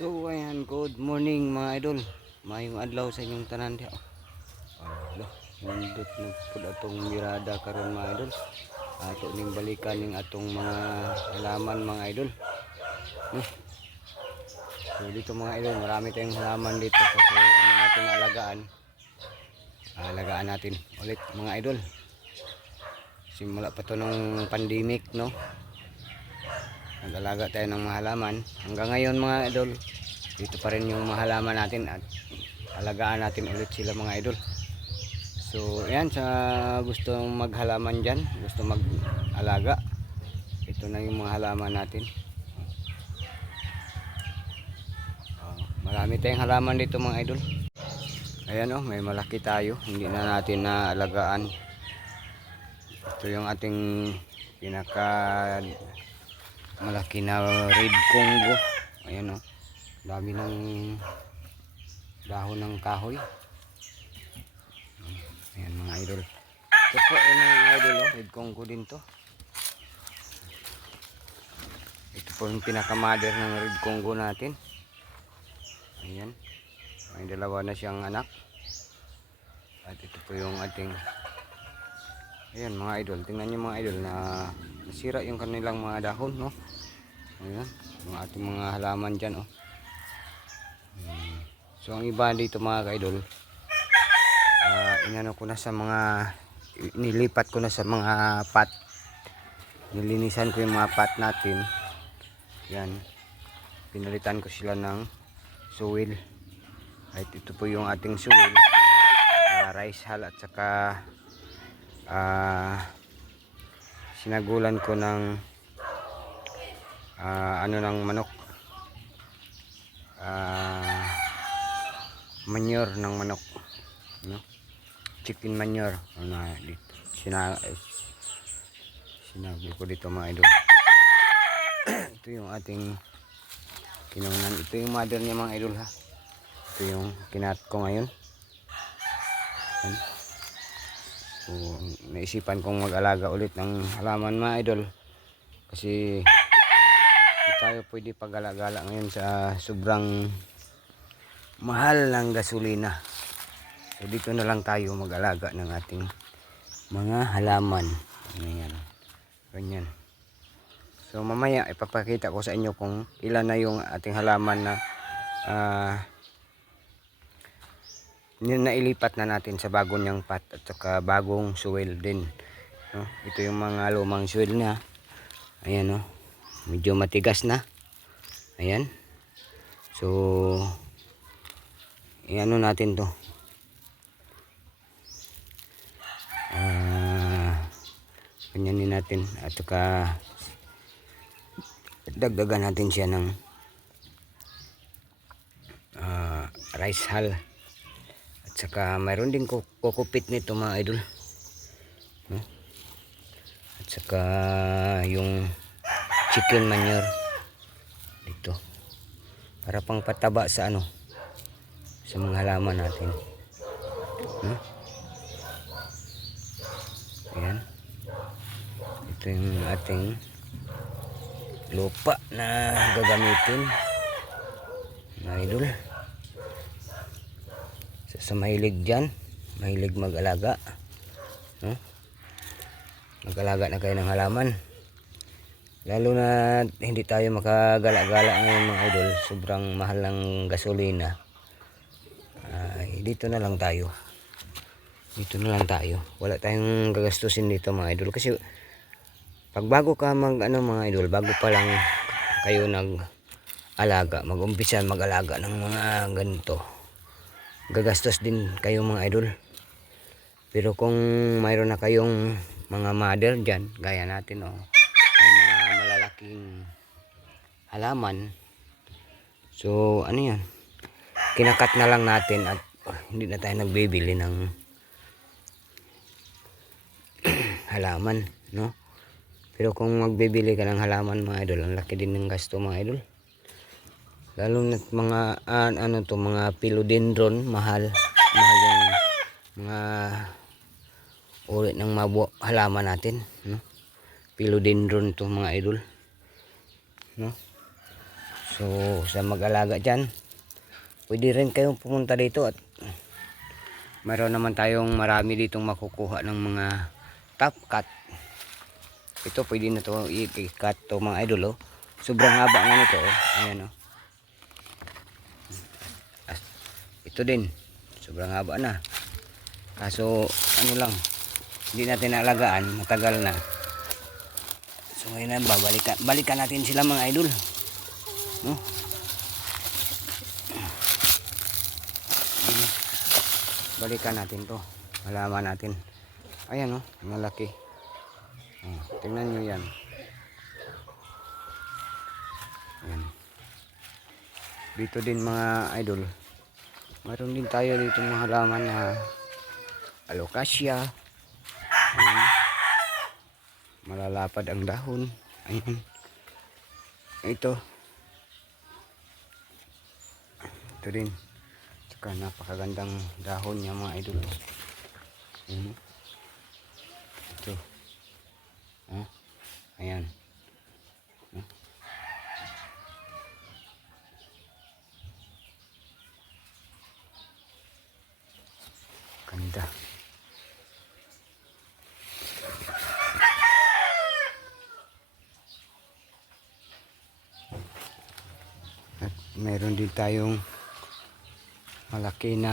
So ayan, good morning mga idol. Mayong adlaw sa inyong tanan diha. Nindot na pud atong mirada karon mga idol. Ato ning balikan ning atong mga halaman mga idol. No? So dito mga idol, marami tayong halaman dito kasi ano natin alagaan. Alagaan natin ulit mga idol. Simula pa to ng pandemic, no? Nag-alaga tayo ng mga halaman. Hanggang ngayon mga idol, dito pa rin yung mga halaman natin at alagaan natin ulit sila mga idol. So ayan, sa gusto maghalaman dyan, gusto mag-alaga, ito na yung mga halaman natin. Marami tayong halaman dito mga idol. Ayan oh, may malaki tayo, hindi na natin naalagaan. Ito yung ating pinaka malaki na red Congo. Ayan oh, dami ng dahon ng kahoy. Ayan mga idol. Ito po yung mga idol oh, red Congo din to. Ito po yung pinaka mother ng red Congo natin. Ayan, may dalawa na siyang anak. At ito po yung ating, ayan mga idol, tingnan nyo mga idol na nasira yung kanilang mga dahon, no? Ayan, yung ating mga halaman dyan, oh. So ang iba dito mga idol, inano ko na sa mga, nilipat ko na sa mga pot. Nilinisan ko yung mga pot natin. Yan, pinalitan ko sila ng soil. At ito po yung ating soil, rice hull at saka sinagulan ko ng ano ng manok, manure ng manok, no? Chicken manure. Sinabi ko dito mga idol. Ito yung ating kinunan. Ito yung mother niya mga idol ha. Ito yung kinat ko ngayon. So, naisipan kong mag-alaga ulit ng halaman mga idol. Kasi hindi tayo pwede pag-alagala ngayon sa sobrang mahal ng gasolina. So dito na lang tayo mag-alaga ng ating mga halaman. Ayan. Ganyan. So mamaya ipapakita ko sa inyo kung ilan na yung ating halaman na nailipat na natin sa bagong niyang pot at saka bagong soil din, no? Ito yung mga lumang soil na. Ayan, no? Medyo matigas na. Ayan. So iano natin to, ganyanin natin at saka dagdagan natin siya ng rice hull at saka mayroon din kukupit nito mga idol, no? At saka yung chicken manure dito para pang pataba sa ano, sa mga halaman natin, no? Ayan, ito yung ating lupa na gagamitin mga idol. Sa mahilig dyan, mahilig mag-alaga, no? Mag-alaga na kayo ng halaman, lalo na hindi tayo makagala-gala ngayon mga idol, sobrang mahal ng gasolina. Dito na lang tayo, wala tayong gagastusin dito mga idol. Kasi pag bago ka mga idol, bago pa lang kayo nag-alaga, mag-umpisa mag-alaga ng mga ganito, gagastos din kayo mga idol. Pero kung mayroon na kayong mga mother dyan, gaya natin oh, may mga malalaking halaman, so ano yan, kinakat na lang natin at hindi na tayo nagbibili ng halaman, no? Pero kung magbibili ka ng halaman mga idol, ang laki din ng gasto mga idol. Lalo na mga ano to, mga philodendron, mahal yung mga uri ng halaman natin, no? Philodendron to mga idol, no? So So sa mag-alaga dyan, pwede rin kayong pumunta dito at mayroon naman tayong marami ditong makukuha ng mga top cut. Ito pwede na to i-cut to mga idol, oh. Sobrang haba na nito, oh. Ayan, oh. Ito din sobrang haba na, kaso ano lang, hindi natin naalagaan, matagal na. So ngayon na balikan natin sila mga idol, no? Balikan natin to, malaman natin. Ayan, oh, malaki. Tingnan nyo yan. Ayan. Dito din mga idol, mayroon din tayo dito mga halaman na alocasia. Ayan. Malalapad ang dahon. Ayan. Ito din, tsaka napakagandang dahon niya mga idol. Ayan. Ito. Ayan. Ganda. At meron din tayong malaki na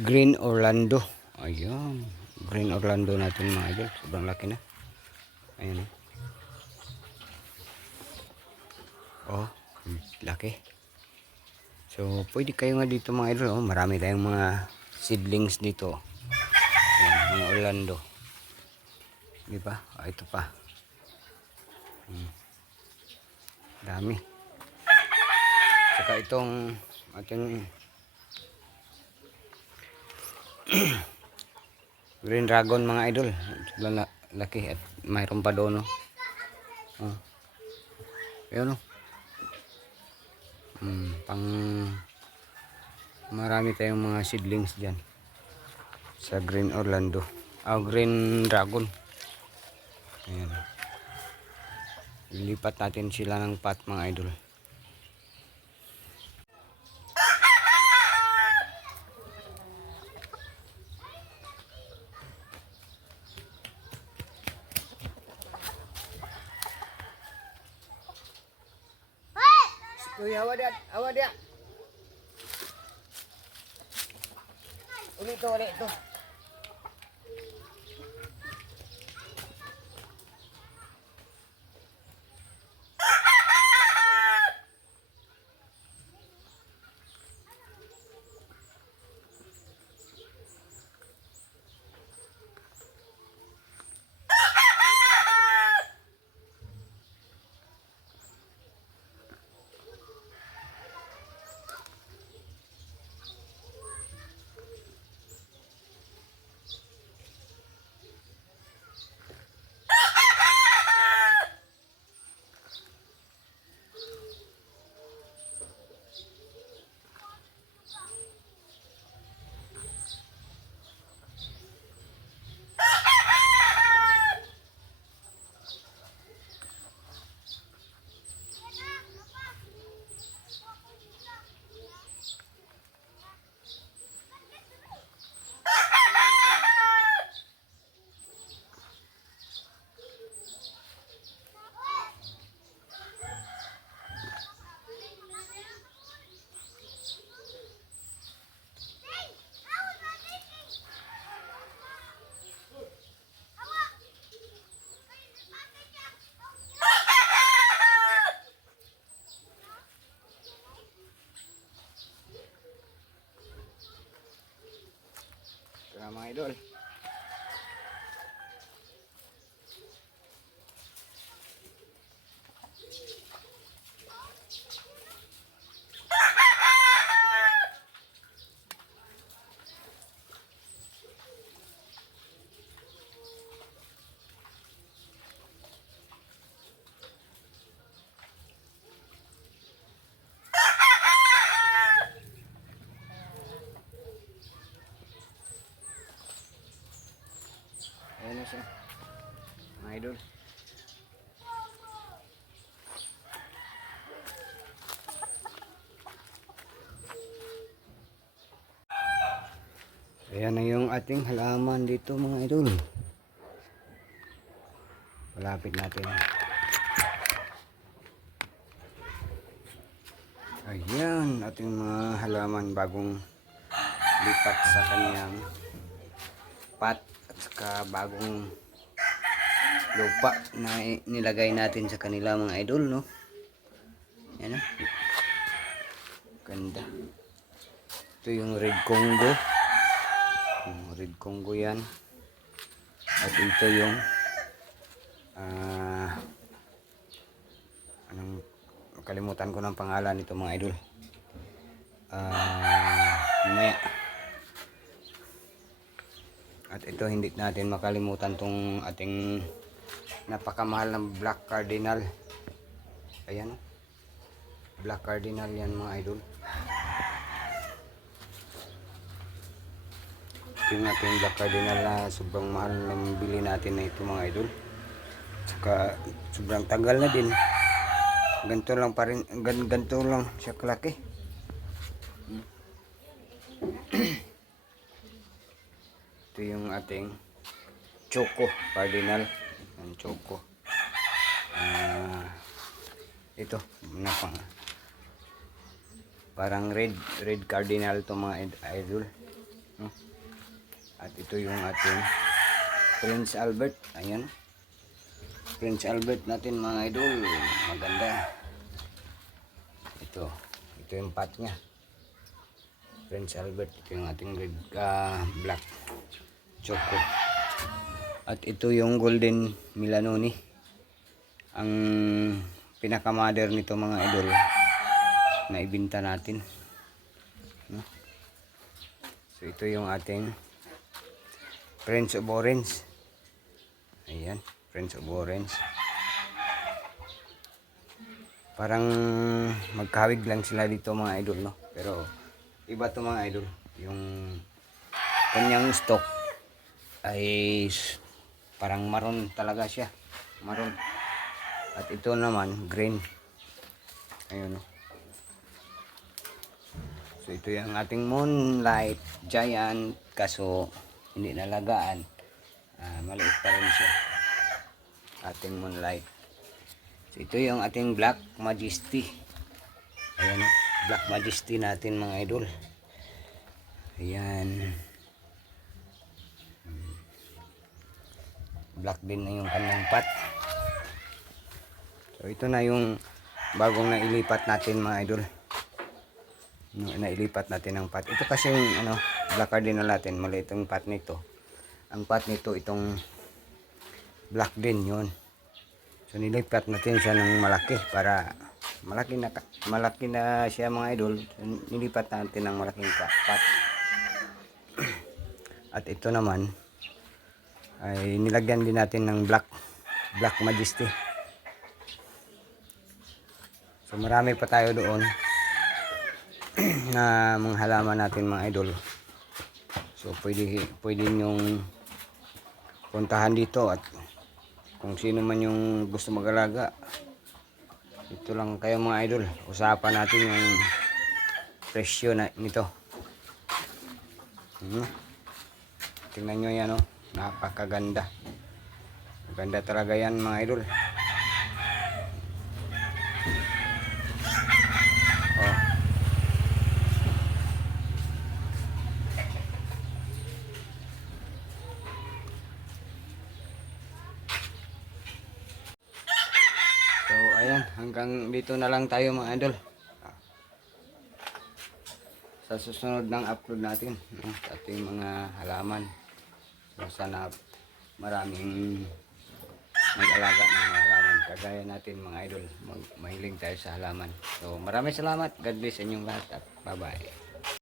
Green Orlando. Ayun, Green Orlando natin mga idol, sobrang laki na. Ayan, oh, laki. So pwede kayo nga dito mga idol, oh. Marami tayong mga seedlings dito. Ayan, mga Orlando, di ba? Ito pa, dami. Saka itong ating Green Dragon mga idol, sobrang laki at mayroon pa doon, oh. Ayun, oh. Pang marami tayong mga seedlings dyan sa Green Orlando, Green Dragon. Ayan. Lilipat natin sila ng pot mga idol. Uy, awa dia. Ulit ito. Mga idol, ayan na siya mga idol. Ayan na yung ating halaman dito mga idol. Malapit natin. Ayan, ating mga halaman bagong lipat sa kaniyang pot at saka bagong lupa na nilagay natin sa kanila mga idol, no? Ayan, ganda. Ito yung Red Congo. Red Congo yan. At ito yung anong kalimutan ko ng pangalan nito mga idol. Mamaya. At ito hindi natin makalimutan tong ating napakamahal ng Black Cardinal. Ayan. Black Cardinal yan mga idol. Ito yung ating Black Cardinal na sobrang mahal na bili natin na ito mga idol. Saka sobrang tagal na din. Ganito lang pa rin, ganito lang siya kalaki. Ito yung ating Choco Cardinal. Ang Choco. Ito parang red Cardinal to mga idol. At ito yung ating Prince Albert. Ayan. Prince Albert natin mga idol, maganda. Ito yung pot niya. Prince Albert, ito yung ating red, black choco. At ito yung Golden Milanoni, ang pinaka-mother nito mga idol na ibinta natin. So ito yung ating Prince of Orange. Ayan. Prince of Orange. Parang magkawig lang sila dito mga idol, no? Pero iba to mga idol. Yung kanyang stock ay parang maroon talaga siya. Maroon. At ito naman green. Ayun, no? So ito yung ating Moonlight Giant, kaso hindi nalagaan. Maliit pa rin siya. Ating Moonlight. So ito yung ating Black Majesty. Ayan, Black Majesty natin mga idol. Ayan. Black din na yung kanyang pot. So ito na yung bagong nailipat natin mga idol. Nailipat natin ang pot. Ito kasi yung Black Cardinal natin, maliit yung pot nito. Ang pot nito itong black din yun. So nilipat natin siya ng malaki para malaki na siya mga idol. Nilipat natin ng malaking pot. At ito naman ay nilagyan din natin ng Black Majesty. So marami pa tayo doon na mga halaman natin mga idol. So pwede nyong puntahan dito, at kung sino man yung gusto mag-alaga, ito lang kayo mga idol. Usapan natin yung presyo nito. Tingnan nyo yan, napakaganda. Maganda talaga yan mga idol. So ayan, hanggang dito na lang tayo mga idol. Sa susunod ng upload natin sa ating mga halaman. So sana maraming mag-alaga ng halaman kagaya natin mga idol. Mahilig tayo sa halaman. So maraming salamat. God bless sa inyong lahat at bye bye.